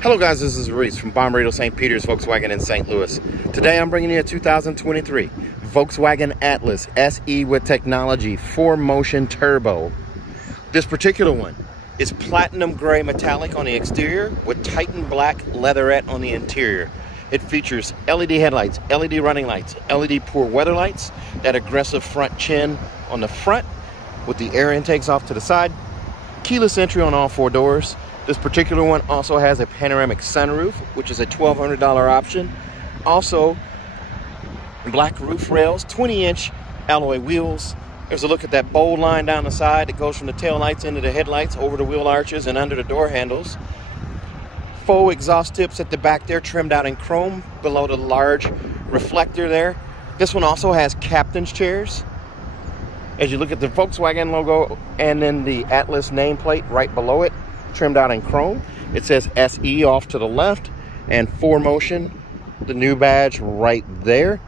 Hello guys, this is Reese from Bomberito St. Peter's Volkswagen in St. Louis. Today I'm bringing you a 2023 Volkswagen Atlas SE with technology 4Motion Turbo. This particular one is platinum gray metallic on the exterior with Titan black leatherette on the interior. It features LED headlights, LED running lights, LED poor weather lights, that aggressive front chin on the front with the air intakes off to the side, keyless entry on all four doors. This particular one also has a panoramic sunroof, which is a $1,200 option. Also, black roof rails, 20-inch alloy wheels. There's a look at that bold line down the side that goes from the tail lights into the headlights, over the wheel arches and under the door handles. Faux exhaust tips at the back there, trimmed out in chrome below the large reflector there. This one also has captain's chairs. As you look at the Volkswagen logo and then the Atlas nameplate right below it, trimmed out in chrome, it says SE off to the left and 4Motion, the new badge right there.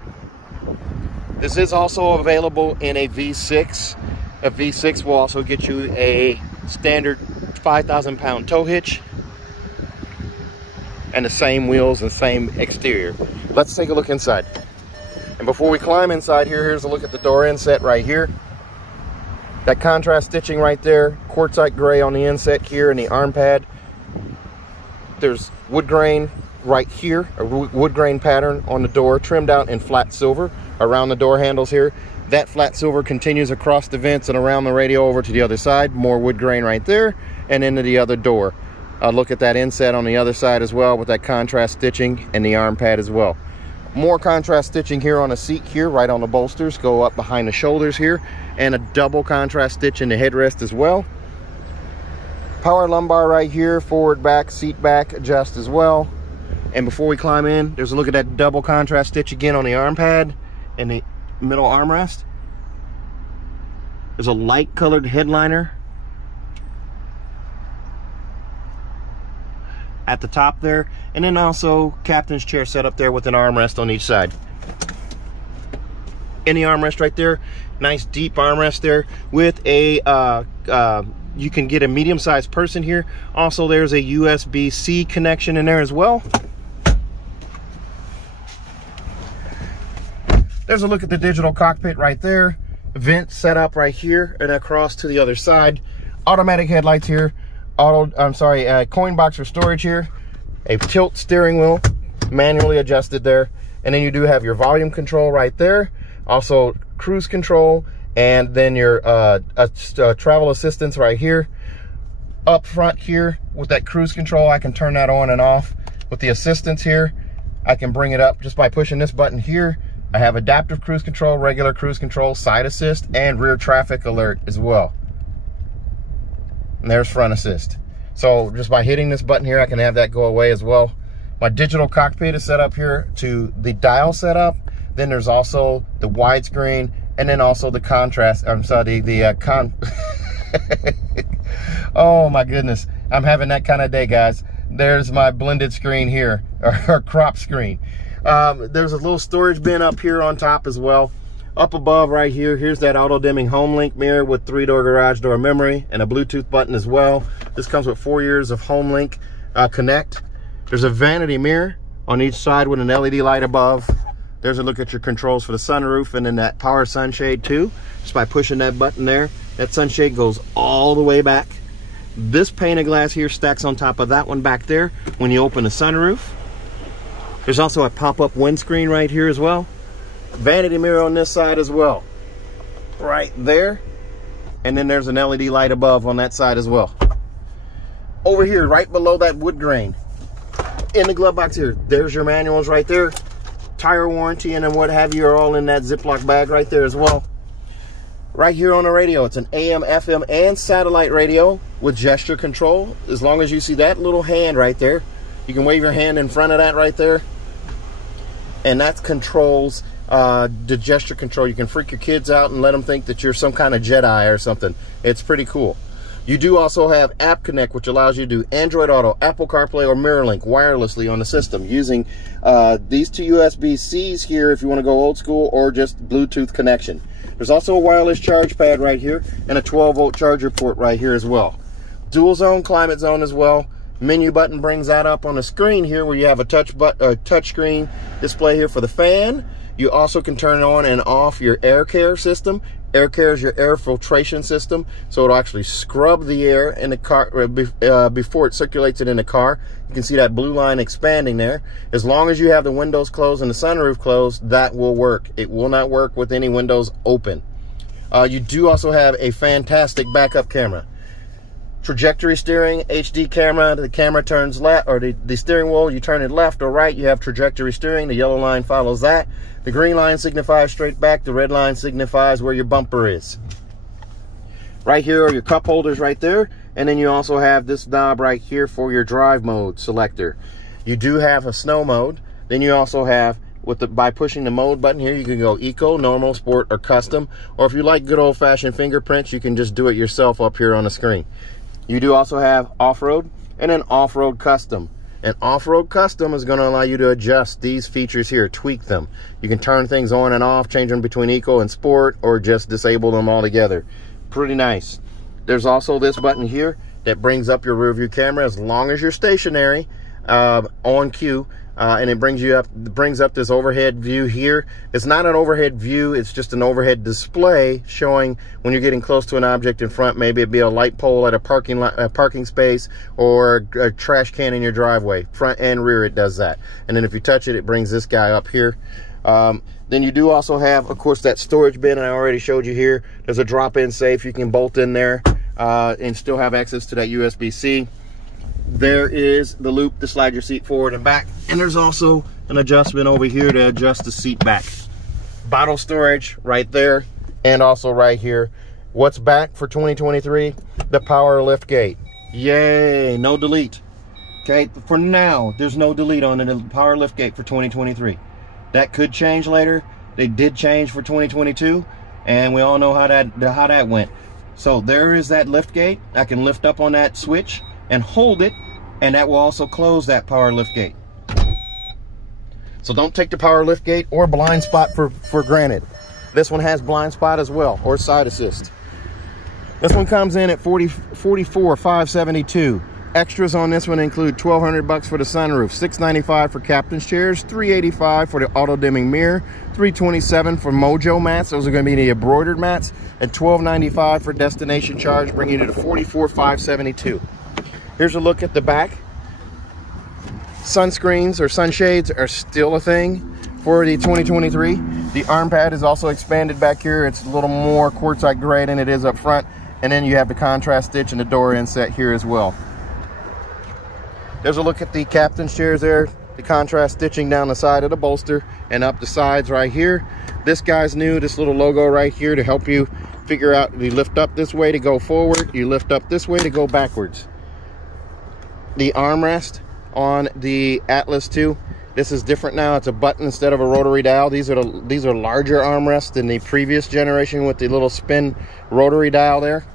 This is also available in a V6. A V6 will also get you a standard 5,000 pound tow hitch and the same wheels and same exterior. Let's take a look inside. And before we climb inside here, here's a look at the door inset right here. That contrast stitching right there, quartzite gray on the inset here and the arm pad. There's wood grain right here, a wood grain pattern on the door, trimmed out in flat silver around the door handles here. That flat silver continues across the vents and around the radio over to the other side. More wood grain right there and into the other door. Look at that inset on the other side as well with that contrast stitching and the arm pad as well. More contrast stitching here on the seat here, right on the bolsters, go up behind the shoulders here, and a double contrast stitch in the headrest as well. Power lumbar right here, forward, back, seat back adjust as well. And before we climb in, there's a look at that double contrast stitch again on the arm pad and the middle armrest. There's a light colored headliner at the top there, and then also captain's chair set up there with an armrest on each side. In the armrest right there, nice deep armrest there with a you can get a medium-sized person here. Also, there's a USB-C connection in there as well. There's a look at the digital cockpit right there. Vent set up right here and across to the other side. Automatic headlights here. Coin box for storage here. A tilt steering wheel, manually adjusted there. And then you do have your volume control right there. Also cruise control, and then your travel assistance right here. Up front here with that cruise control, I can turn that on and off. With the assistance here, I can bring it up just by pushing this button here. I have adaptive cruise control, regular cruise control, side assist, and rear traffic alert as well. And there's front assist. So just by hitting this button here, I can have that go away as well. My digital cockpit is set up here to the dial setup. Then there's also the widescreen, and then also the contrast. I'm sorry, oh my goodness, I'm having that kind of day, guys. There's my blended screen here, or crop screen. There's a little storage bin up here on top as well. Up above right here, here's that auto-dimming HomeLink mirror with 3-door garage door memory and a Bluetooth button as well. This comes with 4 years of HomeLink Connect. There's a vanity mirror on each side with an LED light above. There's a look at your controls for the sunroof and then that power sunshade too. Just by pushing that button there, that sunshade goes all the way back. This pane of glass here stacks on top of that one back there when you open the sunroof. There's also a pop-up windscreen right here as well. Vanity mirror on this side as well, right there. And then there's an LED light above on that side as well. Over here, right below that wood grain, in the glove box here, there's your manuals right there. Tire warranty and then what have you are all in that Ziploc bag right there as well. Right here on the radio, it's an AM, FM, and satellite radio with gesture control. As long as you see that little hand right there, you can wave your hand in front of that right there. And that controls the gesture control. You can freak your kids out and let them think that you're some kind of Jedi or something. It's pretty cool. You do also have App Connect, which allows you to do Android Auto, Apple CarPlay, or MirrorLink wirelessly on the system using these two USB-Cs here if you want to go old school, or just Bluetooth connection. There's also a wireless charge pad right here and a 12-volt charger port right here as well. Dual zone, climate zone as well. Menu button brings that up on the screen here, where you have a touch screen display here for the fan. You also can turn on and off your air care system. Air care is your air filtration system, so it'll actually scrub the air in the car before it circulates it in the car. You can see that blue line expanding there. As long as you have the windows closed and the sunroof closed, that will work. It will not work with any windows open. You do also have a fantastic backup camera. Trajectory steering, HD camera. The camera turns left, or the steering wheel, you turn it left or right, you have trajectory steering. The yellow line follows that. The green line signifies straight back. The red line signifies where your bumper is. Right here are your cup holders right there. And then you also have this knob right here for your drive mode selector. You do have a snow mode. Then you also have, by pushing the mode button here, you can go eco, normal, sport, or custom. Or if you like good old-fashioned fingerprints, you can just do it yourself up here on the screen. You do also have off-road and an off-road custom. An off-road custom is going to allow you to adjust these features here, tweak them. You can turn things on and off, change them between eco and sport, or just disable them altogether. Pretty nice. There's also this button here that brings up your rear view camera as long as you're stationary on cue. And it brings up this overhead view here. It's not an overhead view, it's just an overhead display showing when you're getting close to an object in front. Maybe it be a light pole at a parking space, or a trash can in your driveway. Front and rear, it does that. And then if you touch it, it brings this guy up here. Then you do also have, of course, that storage bin I already showed you here. There's a drop-in safe you can bolt in there and still have access to that USB-C. There is the loop to slide your seat forward and back, and there's also an adjustment over here to adjust the seat back. Bottle storage right there, and also right here. What's back for 2023? The power lift gate. Yay, no delete. Okay, for now, there's no delete on the power lift gate for 2023. That could change later. They did change for 2022, and we all know how that went. So there is that lift gate. I can lift up on that switch and hold it, and that will also close that power lift gate. So don't take the power lift gate or blind spot for granted. This one has blind spot as well, or side assist. This one comes in at $44,572. Extras on this one include $1,200 for the sunroof, $695 for captain's chairs, $385 for the auto dimming mirror, $327 for Mojo mats. Those are going to be the embroidered mats, and $1295 for destination charge, bringing you to $44,572. Here's a look at the back. Sunscreens or sunshades are still a thing for the 2023. The arm pad is also expanded back here. It's a little more quartzite gray than it is up front. And then you have the contrast stitch and the door inset here as well. There's a look at the captain's chairs there. The contrast stitching down the side of the bolster and up the sides right here. This guy's new, this little logo right here to help you figure out, you lift up this way to go forward, you lift up this way to go backwards. The armrest on the Atlas 2, this is different now. It's a button instead of a rotary dial. These are larger armrests than the previous generation with the little spin rotary dial there.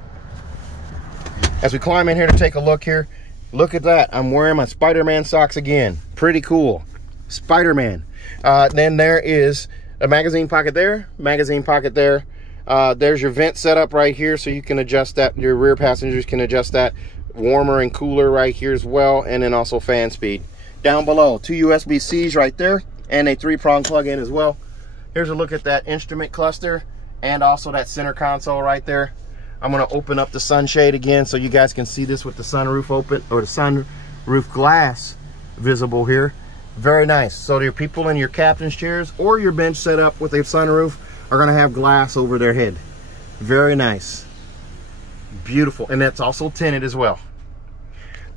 As we climb in here to take a look here, look at that. I'm wearing my Spider-Man socks again. Pretty cool. Spider-Man. Then there is a magazine pocket there, magazine pocket there. There's your vent setup right here, so you can adjust that. Your rear passengers can adjust that. Warmer and cooler right here as well, and then also fan speed. Down below, 2 USB-Cs right there, and a 3-prong plug-in as well. Here's a look at that instrument cluster, and also that center console right there. I'm going to open up the sunshade again so you guys can see this with the sunroof open, or the sunroof glass visible here. Very nice. So your people in your captain's chairs or your bench set up with a sunroof are going to have glass over their head. Very nice. Beautiful. And that's also tinted as well.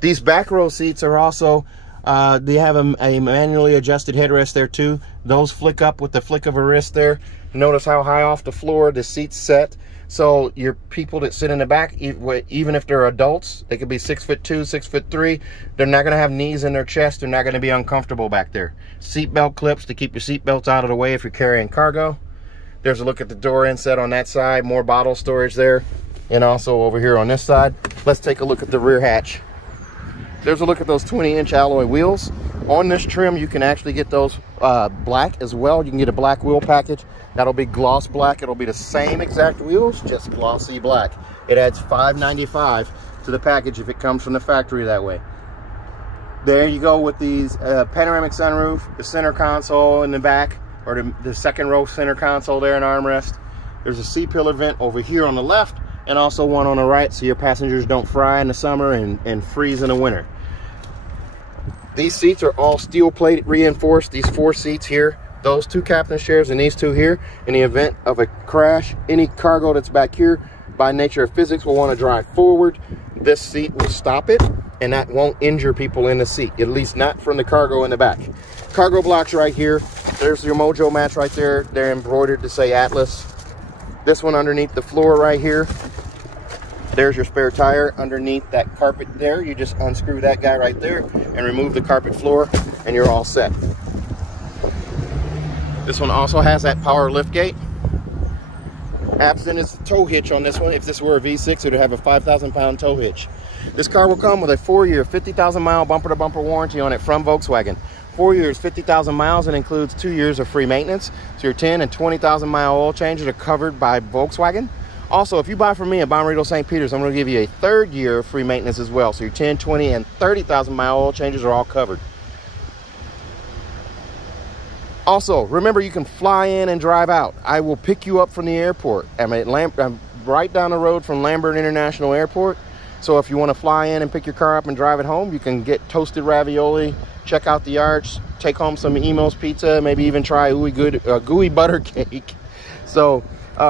These back row seats are also, they have a manually adjusted headrest there too. Those flick up with the flick of a wrist there. Notice how high off the floor the seat's set. So your people that sit in the back, even if they're adults, they could be 6'2", 6'3", they're not going to have knees in their chest. They're not going to be uncomfortable back there. Seatbelt clips to keep your seatbelts out of the way if you're carrying cargo. There's a look at the door inset on that side. More bottle storage there. And also over here on this side. Let's take a look at the rear hatch. There's a look at those 20-inch alloy wheels. On this trim, you can actually get those black as well. You can get a black wheel package. That'll be gloss black. It'll be the same exact wheels, just glossy black. It adds $595 to the package if it comes from the factory that way. There you go with these panoramic sunroof, the center console in the back, or the second row center console there in armrest. There's a C-pillar vent over here on the left, and also one on the right, so your passengers don't fry in the summer and freeze in the winter. These seats are all steel plate reinforced. These 4 seats here, those 2 captain's chairs and these 2 here. In the event of a crash, any cargo that's back here, by nature of physics, will want to drive forward. This seat will stop it, and that won't injure people in the seat, at least not from the cargo in the back. Cargo blocks right here. There's your Mojo mats right there. They're embroidered to say Atlas. This one underneath the floor right here. There's your spare tire underneath that carpet there. You just unscrew that guy right there and remove the carpet floor, and you're all set. This one also has that power lift gate. Absent is the tow hitch on this one. If this were a V6, it would have a 5,000-pound tow hitch. This car will come with a 4-year, 50,000-mile bumper-to-bumper warranty on it from Volkswagen. 4 years, 50,000 miles, and includes 2 years of free maintenance. So your 10 and 20,000-mile oil changes are covered by Volkswagen. Also, if you buy from me at Bommarito St. Peter's, I'm going to give you a 3rd year of free maintenance as well. So your 10, 20, and 30,000-mile oil changes are all covered. Also, remember, you can fly in and drive out. I will pick you up from the airport. I'm right down the road from Lambert International Airport. So if you want to fly in and pick your car up and drive it home, you can get toasted ravioli, check out the arch, take home some Emo's pizza, maybe even try a gooey butter cake. So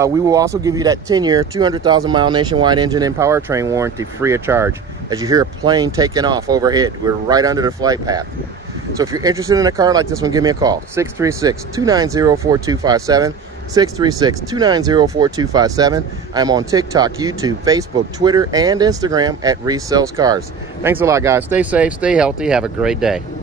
we will also give you that 10-year, 200,000-mile nationwide engine and powertrain warranty free of charge. As you hear a plane taking off overhead, we're right under the flight path. So if you're interested in a car like this one, give me a call. 636-290-4257. 636-290-4257. I'm on TikTok, YouTube, Facebook, Twitter, and Instagram at Reese Sells Cars. Thanks a lot, guys. Stay safe, stay healthy, have a great day.